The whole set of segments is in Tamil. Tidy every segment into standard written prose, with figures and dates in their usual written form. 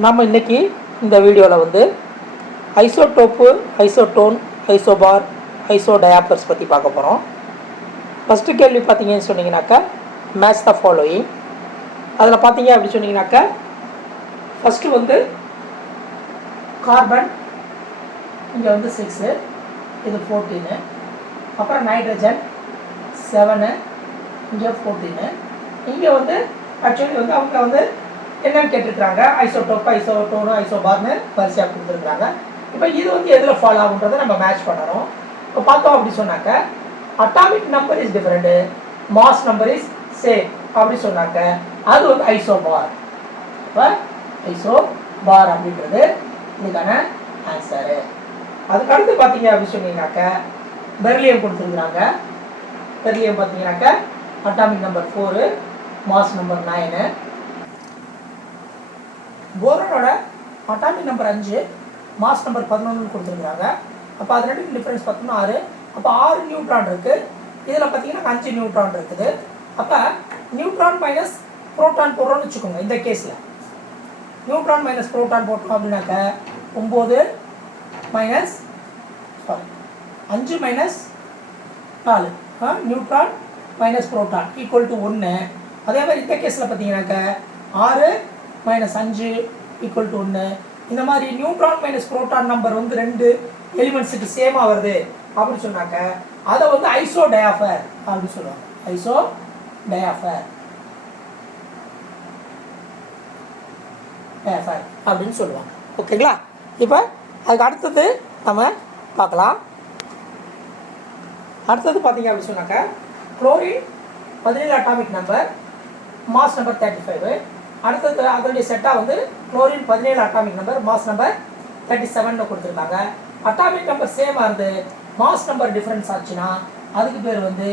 நம்ம இன்றைக்கி இந்த வீடியோவில் வந்து ஐசோடோப்பு, ஐசோடோன், ஐசோபார், ஐசோடயாப்பர்ஸ் பற்றி பார்க்க போகிறோம். ஃபஸ்ட்டு கேள்வி பார்த்தீங்கன்னு சொன்னீங்கன்னாக்கா மேட்ச் த ஃபாலோயிங். அதில் பார்த்தீங்க அப்படி சொன்னீங்கன்னாக்கா ஃபஸ்ட்டு வந்து கார்பன், இங்கே வந்து 6, இது 14, அப்புறம் நைட்ரஜன் 7, இங்கே 14. இங்கே வந்து ஆக்சுவலி வந்து அவங்க வந்து என்னன்னு கேட்டிருக்கிறாங்க, ஐசோடோப், ஐசோடோனு, ஐசோபார்னு வரிசையாக கொடுத்துருக்குறாங்க. இப்போ இது வந்து எதில் ஃபாலோ ஆகுன்றதை நம்ம மேட்ச் பண்ணணும். இப்போ பார்த்தோம் அப்படி சொன்னாக்க atomic number is different, mass number is same அப்படி சொன்னாக்க அது வந்து ஐசோபார். இப்போ ஐசோபார் அப்படின்றது இதுக்கான ஆன்சரு. அதுக்கு அடுத்து பார்த்தீங்க அப்படின்னு சொன்னீங்கன்னாக்க பெர்லியம் கொடுத்துருக்குறாங்க. பெர்லியம் பார்த்தீங்கன்னாக்க அட்டாமிக் நம்பர் 4, மாஸ் நம்பர் 9. போரானோட அட்டாமிக் நம்பர் 5, மாஸ் நம்பர் 11 கொடுத்துருக்குறாங்க. அப்போ அது ரெண்டு டிஃப்ரென்ஸ் பார்த்தோம்னா 6. அப்போ 6 நியூட்ரான் இருக்குது. இதில் பார்த்தீங்கன்னா 5 நியூட்ரான் இருக்குது. அப்போ நியூட்ரான் மைனஸ் புரோட்டான் போடுறோன்னு வச்சுக்கோங்க. இந்த கேஸில் நியூட்ரான் மைனஸ் புரோட்டான் போட்டோம் அப்படின்னாக்க 9 minus 5 minus 4 neutron minus proton equal to 1. அதே மாதிரி இந்த கேஸில் பார்த்தீங்கன்னாக்க 6 மைனஸ் 5 ஈக்குவல் டு 1. இந்த மாதிரி நியூட்ரான் மைனஸ் புரோட்டான் நம்பர் வந்து 2 எலிமெண்ட்ஸுக்கு சேமாக வருது அப்படின்னு சொன்னாக்க அதை வந்து ஐசோடயாஃபர் அப்படின்னு சொல்லுவாங்க. ஐசோடயாஃபர் அப்படின்னு சொல்லுவாங்க. ஓகேங்களா? இப்போ அதுக்கு அடுத்தது நம்ம பார்க்கலாம். அடுத்தது பார்த்தீங்க அப்படின்னு சொன்னாக்க chlorine 17 atomic number, mass number 35. அடுத்தது அதனுடைய செட்டாக வந்து chlorine 17 atomic number, mass number 37 கொடுத்துருக்காங்க. அட்டாமிக் நம்பர் சேமாக இருந்து மாஸ் நம்பர் டிஃப்ரென்ஸ் ஆச்சுன்னா அதுக்கு பேர் வந்து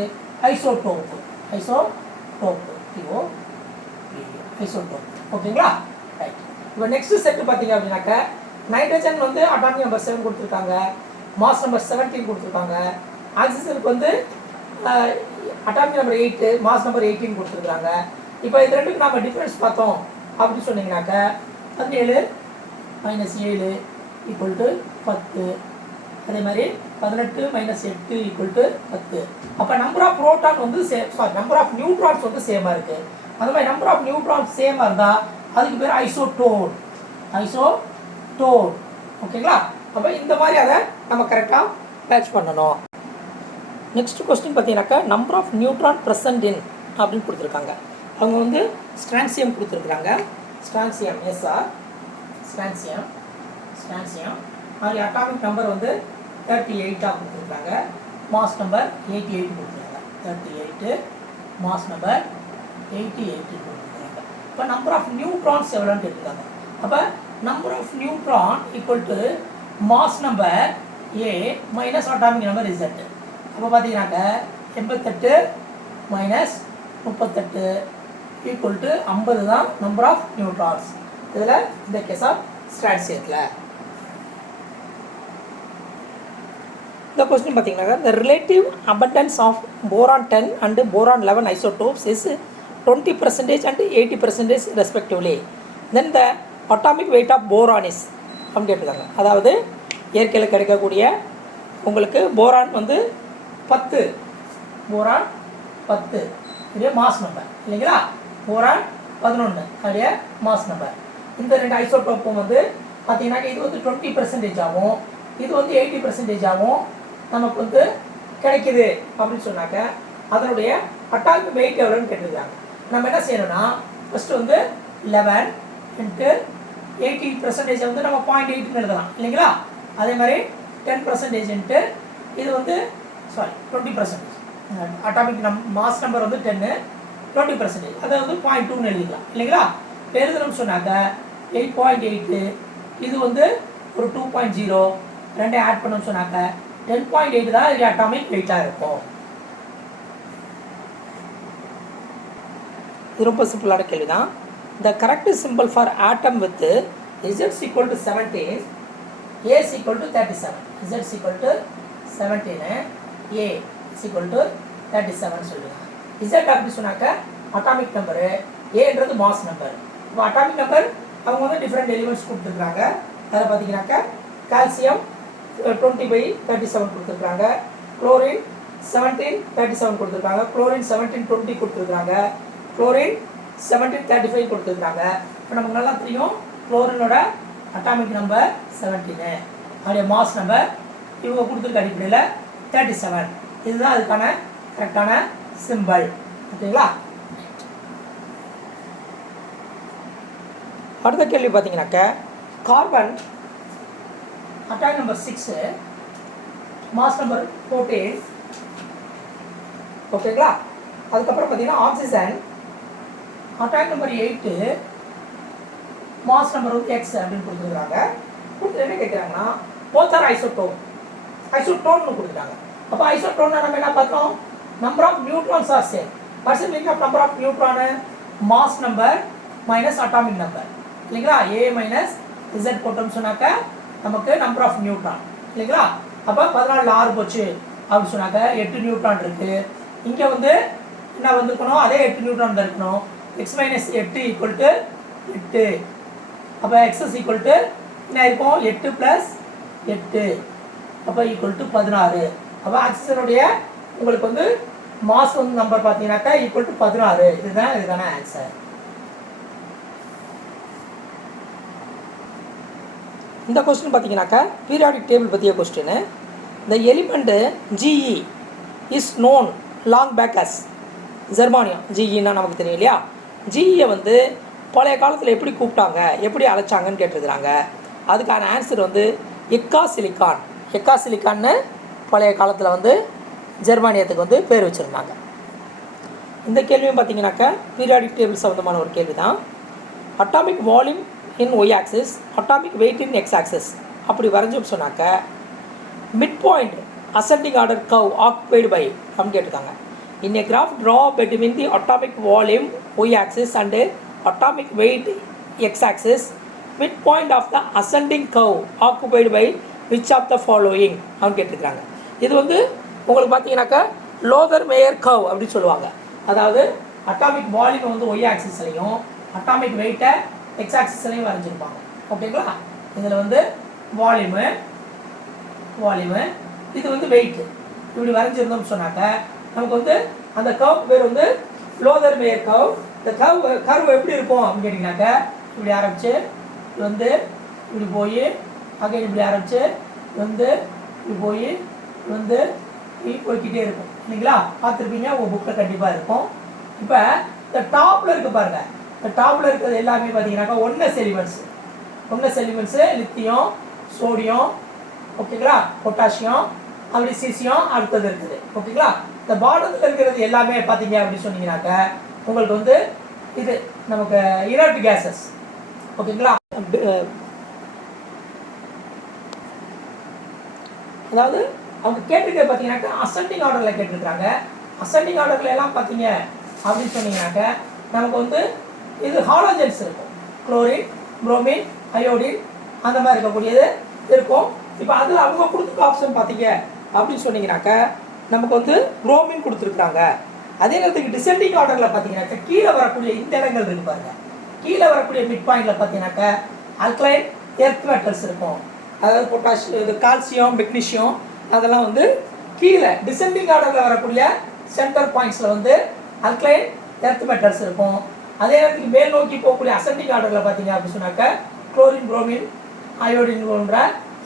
ஐசோடோப்பு. Isotope isotope. ஓகேங்களா? ரைட். இப்போ நெக்ஸ்ட் செட்டு பார்த்தீங்க அப்படின்னாக்க நைட்ரஜன் வந்து அட்டாமிக் நம்பர் 7 கொடுத்துருக்காங்க, மாஸ் நம்பர் 17 கொடுத்துருக்காங்க. ஆக்சிஜனுக்கு வந்து அட்டாமிக் நம்பர் 8, மாஸ் நம்பர் 18 கொடுத்துருக்காங்க. இப்போ இது ரெண்டுக்கு நம்ம டிஃப்ரென்ஸ் பார்த்தோம் அப்படின்னு சொன்னீங்கன்னாக்க 17 மைனஸ் 7 ஈக்குவல் டு 10. அதே மாதிரி 18 மைனஸ் 8 ஈக்குவல் டு 10. அப்போ நம்பர் ஆஃப் புரோட்டான் வந்து நம்பர் ஆஃப் நியூட்ரான்ஸ் வந்து சேமாக இருக்குது. அந்த மாதிரி நம்பர் ஆஃப் நியூட்ரான்ஸ் சேமாக இருந்தால் அதுக்கு பேர் ஐசோடோன். ஐசோடோன். ஓகேங்களா? அப்போ இந்த மாதிரி அதை நம்ம கரெக்டாக மேட்ச் பண்ணணும். நெக்ஸ்ட் கொஸ்டின் பார்த்தீங்கன்னாக்கா number of neutron present in அப்படின்னு கொடுத்துருக்காங்க. அவங்க வந்து ஸ்ட்ரான்சியம் கொடுத்துருக்குறாங்க. ஸ்ட்ரான்சியம் எஸ்ஆர் ஸ்ட்ரான்சியம் அது அட்டாமிக் நம்பர் வந்து 38 கொடுத்துருக்காங்க. மாஸ் நம்பர் 88 கொடுத்துருக்காங்க. 38 மாஸ் நம்பர் 88 கொடுத்துருக்காங்க. இப்போ நம்பர் ஆஃப் நியூட்ரான்ஸ் எவ்வளோன்னு கேட்டுருக்காங்க. அப்போ number of neutron equal to mass number A minus atomic number Z. அப்போ பார்த்தீங்கன்னாக்க 88 மைனஸ் 38 ஈக்குவல் டு 50 தான் நம்பர் ஆஃப் நியூட்ரான்ஸ். இதில் இந்த கேஸ் ஆஃப் ஸ்ட்ரான்சியத்தில். இந்த கொஸ்டின் பார்த்தீங்கன்னாக்கா the relative abundance of boron 10 and boron 11 isotopes is 20% and 80% respectively. Then the atomic weight of boron is அப்படின்னு கேட்டுருக்காங்க. அதாவது இயற்கையில் கிடைக்கக்கூடிய உங்களுக்கு போரான் வந்து 10, போரான் 10 அப்படியே மாஸ் நம்பர் இல்லைங்களா? போரான் 11 அப்படியே மாஸ் நம்பர். இந்த ரெண்டு ஐசோடோப்பும் வந்து பார்த்தீங்கன்னா இது வந்து 20% ஆகும், இது வந்து 80% ஆகும் நமக்கு வந்து கிடைக்குது அப்படின்னு சொன்னாக்க அதனுடைய அட்டாமிக் வெயிட் எவ்வளோன்னு கேட்டிருக்காங்க. நம்ம என்ன செய்யணும்னா ஃபஸ்ட்டு வந்து 11 இன்ட்டு 80% வந்து நம்ம 0.8 எழுதலாம் இல்லைங்களா? அதே மாதிரி 10% இன்ட்டு இது வந்து 20%. அட்டாமிக் மாஸ் நம்பர் வந்து 10, 20% அதை வந்து 0.2 எழுதிக்கலாம் இல்லைங்களா? எழுதணும்னு சொன்னாக்க 8.8 இது வந்து ஒரு 2.0 ரெண்டே ஆட் பண்ணணும்னு சொன்னாக்க 10.8 தான் இது அட்டாமிக் வெயிட்டாக இருக்கும். இது ரொம்ப சிம்பிளான கேள்வி தான். The correct simple for atom with Z equal to 17, A equal to 37. Z equal to 17, A equal to 37 சொல்லுங்க. Z அப்படி சொன்னாக்க அட்டாமிக் நம்பரு, ஏன்றது மாஸ் நம்பர். இப்போ அட்டாமிக் நம்பர் அவங்க வந்து டிஃப்ரெண்ட் எலிமெண்ட்ஸ் கொடுத்துருக்காங்க. அதில் பார்த்தீங்கன்னாக்கா கால்சியம் 20/37 கொடுத்துருக்காங்க, குளோரின் 17/37 கொடுத்துருக்காங்க, குளோரின் 17/20 கொடுத்துருக்காங்க, குளோரின் 17/35 கொடுத்துருக்காங்க. இப்போ நமக்கு நல்லா தெரியும் குளோரினோட அட்டாமிக் நம்பர் 17, அதோடைய மாஸ் நம்பர் இவங்க கொடுத்துருக்க அடிப்படையில் 37. இதுதான் அதுக்கான கரெக்டான சிம்பிள். ஓகேங்களா? அடுத்த கேள்வி பார்த்தீங்கன்னாக்க carbon atomic number 6, mass number 14. ஓகேங்களா? அதுக்கப்புறம் பார்த்தீங்கன்னா oxygen atomic number 8, mass number வந்து எக்ஸ் அப்படின்னு கொடுத்துருக்காங்க. கொடுத்து என்ன கேட்குறாங்கன்னா போத் ஆர் ஐசோடோன்னு கொடுத்துட்டாங்க. அப்போ ஐசோடோன்னா நம்ம என்ன பார்த்தோம், number of neutrons are same. Percentage of number of neutron mass number minus atomic number இல்லைங்களா? A மைனஸ் Z போட்டோம்னு சொன்னாக்க நமக்கு நம்பர் ஆஃப் நியூட்ரான் இல்லைங்களா? அப்போ 14 6 போச்சு அப்படின்னு சொன்னாக்க 8 நியூட்ரான் இருக்குது. இங்கே வந்து என்ன வந்திருக்கணும், அதே 8 நியூட்ரான் தான் இருக்கணும். x minus 8 equal to 8. அப்போ எக்ஸஸ் ஈக்குவல் டு என்ன இருக்கும், 8 + 8 அப்போ ஈக்குவல் டு 16. அப்போ ஆக்சிஜனுடைய உங்களுக்கு வந்து மாஸ் வந்து நம்பர் பார்த்தீங்கன்னாக்கா ஈக்குவல் டு 16. இதுதான் இதுக்கான ஆன்சர். இந்த கொஸ்டின் பார்த்தீங்கன்னாக்கா பீரியாடிக் டேபிள் பற்றிய கொஸ்டின். இந்த element GE is known long back as germanium. GEன்னா நமக்கு தெரியும் இல்லையா? GEயை வந்து பழைய காலத்தில் எப்படி கூப்பிட்டாங்க, எப்படி அழைச்சாங்கன்னு கேட்டிருக்கிறாங்க. அதுக்கான ஆன்சர் வந்து எக்கா சிலிக்கான்னு பழைய காலத்தில் வந்து ஜெர்மானியத்துக்கு வந்து பேர் வச்சுருந்தாங்க. இந்த கேள்வியும் பார்த்தீங்கன்னாக்கா பீரியாடிக் டேபிள் சம்மந்தமான ஒரு கேள்வி தான். Atomic volume in Y axis, atomic weight in X axis அப்படி வரைஞ்சோம் சொன்னாக்க mid point ascending order curve occupied by அப்படின்னு கேட்டிருக்காங்க. In a graph draw between the atomic volume y-axis and atomic weight x-axis, midpoint of the ascending curve occupied by which of the following அப்படின்னு கேட்டிருக்காங்க. இது வந்து உங்களுக்கு பார்த்தீங்கன்னாக்கா லோதர் மேயர் கர்வ் அப்படின்னு சொல்லுவாங்க. அதாவது அட்டாமிக் வால்யூம் வந்து ஒய் ஆக்சிஸ்லையும் அட்டாமிக் வெயிட்டை எக்ஸ் ஆக்சிஸ்லையும் வரைஞ்சிருப்பாங்க. ஓகேங்களா? இதில் வந்து வால்யூமு இது வந்து வெயிட்டு இப்படி வரைஞ்சிருந்தோம்னு சொன்னாக்க நமக்கு வந்து அந்த கர்வ் பேர் வந்து லோதர் மேயர் கர்வ். இந்த கர்வ் எப்படி இருக்கும் அப்படின்னு கேட்டிங்கனாக்க இப்படி ஆரம்பிச்சு வந்து இப்படி போய் அகைன் இப்படி ஆரம்பிச்சு வந்து இப்படி போய் வந்து இப்படி போய்கிட்டே இருக்கும் இல்லைங்களா? பார்த்துருப்பீங்க, உங்கள் புக்கில் கண்டிப்பாக இருக்கும். இப்போ இந்த டாப்பில் இருக்குது பாருங்கள், இந்த டாப்பில் இருக்கிறது எல்லாமே பார்த்தீங்கன்னாக்கா ஒன்னஸ் எலிமெண்ட்ஸு லித்தியம், சோடியம், ஓகேங்களா, பொட்டாசியம், அப்படி சீசியம் அடுத்தது இருக்குது. ஓகேங்களா? இந்த பாட்டத்தில் இருக்கிறது எல்லாமே பார்த்தீங்க அப்படின்னு சொன்னீங்கன்னாக்க உங்களுக்கு வந்து இது நமக்கு இனர்ட் கேஸஸ். ஓகேங்களா? அதாவது அவங்க கேட்டிருக்க பார்த்தீங்கன்னாக்கா அசெண்டிங் ஆர்டரில் கேட்டிருக்காங்க. அசெண்டிங் ஆர்டரில் எல்லாம் பார்த்தீங்க அப்படின்னு சொன்னீங்கன்னாக்க நமக்கு வந்து இது ஹாலோஜன்ஸ் இருக்கும். குளோரின், புரோமின், அயோடின் அந்த மாதிரி இருக்கக்கூடியது இருக்கும். இப்போ அதில் அவங்க கொடுத்துருக்க ஆப்ஷன் பார்த்தீங்க அப்படின்னு சொன்னீங்கன்னாக்க நமக்கு வந்து புரோமின் கொடுத்துருக்காங்க. அதே நேரத்துக்கு டிசெண்டிங் ஆர்டரில் பார்த்தீங்கன்னாக்கா கீழே வரக்கூடிய இந்த இடங்கள் இருக்கு பாருங்க. கீழே வரக்கூடிய மிட் பாயிண்டில் பார்த்தீங்கன்னாக்கா அல்கலைன் எர்த் மெட்டல்ஸ் இருக்கும். அதாவது பொட்டாசியம், இது கால்சியம், மெக்னீஷியம் அதெல்லாம் வந்து கீழே டிசெண்டிங் ஆர்டரில் வரக்கூடிய சென்டர் பாயிண்ட்ஸில் வந்து அல்கலைன் எர்த் மெட்டல்ஸ் இருக்கும். அதே நேரத்துக்கு மேல் நோக்கி போகக்கூடிய அசெண்டிங் ஆர்டரில் பார்த்தீங்க அப்படின்னு சொன்னாக்க குளோரின், புரோமின், அயோடின் போன்ற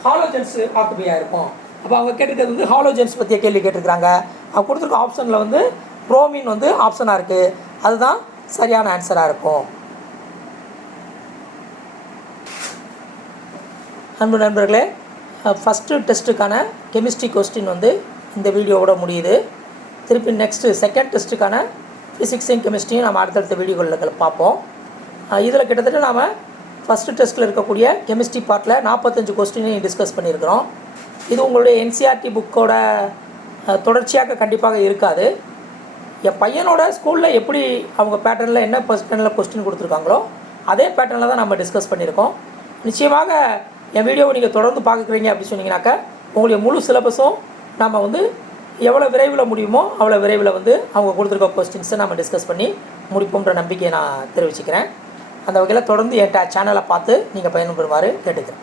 ஹாலோஜன்ஸ் ஆக்குபையாக இருக்கும். அப்போ அவங்க கேட்டிருக்கிறது வந்து ஹாலோஜன்ஸ் பற்றிய கேள்வி கேட்டிருக்கிறாங்க. அவங்க கொடுத்துருக்க ஆப்ஷனில் வந்து புரோமின் வந்து ஆப்ஷனாக இருக்குது. அதுதான் சரியான ஆன்சராக இருக்கும். அன்பு நண்பர்களே, ஃபஸ்ட்டு டெஸ்ட்டுக்கான கெமிஸ்ட்ரி கொஸ்டின் வந்து இந்த வீடியோவோட முடியுது. திருப்பி நெக்ஸ்ட்டு செகண்ட் டெஸ்ட்டுக்கான ஃபிசிக்ஸையும் கெமிஸ்ட்ரியும் நம்ம அடுத்தடுத்த வீடியோகளில் பார்ப்போம். இதில் கிட்டத்தட்ட நாம் ஃபஸ்ட்டு டெஸ்ட்டில் இருக்கக்கூடிய கெமிஸ்ட்ரி பார்ட்டில் 45 கொஸ்டினையும் டிஸ்கஸ் பண்ணியிருக்கிறோம். இது உங்களுடைய NCERT புக்கோட தொடர்ச்சியாக கண்டிப்பாக இருக்காது. என் பையனோட ஸ்கூலில் எப்படி அவங்க பேட்டர்னில் என்ன பேட்டர்னில் கொஸ்டின் கொடுத்துருக்காங்களோ அதே பேட்டர்னில் தான் நம்ம டிஸ்கஸ் பண்ணியிருக்கோம். நிச்சயமாக என் வீடியோவை நீங்கள் தொடர்ந்து பார்க்குறீங்க அப்படின்னு சொன்னீங்கன்னாக்கா உங்களுடைய முழு சிலபஸும் நம்ம வந்து எவ்வளோ விரைவில் முடியுமோ அவ்வளோ விரைவில் வந்து அவங்க கொடுத்துருக்க கொஸ்டின்ஸை நம்ம டிஸ்கஸ் பண்ணி முடிப்போன்ற நம்பிக்கையை நான் தெரிவிச்சுக்கிறேன். அந்த வகையில் தொடர்ந்து என் சேனலை பார்த்து நீங்கள் பயன்பெறுமாறு கேட்டுக்கிறேன்.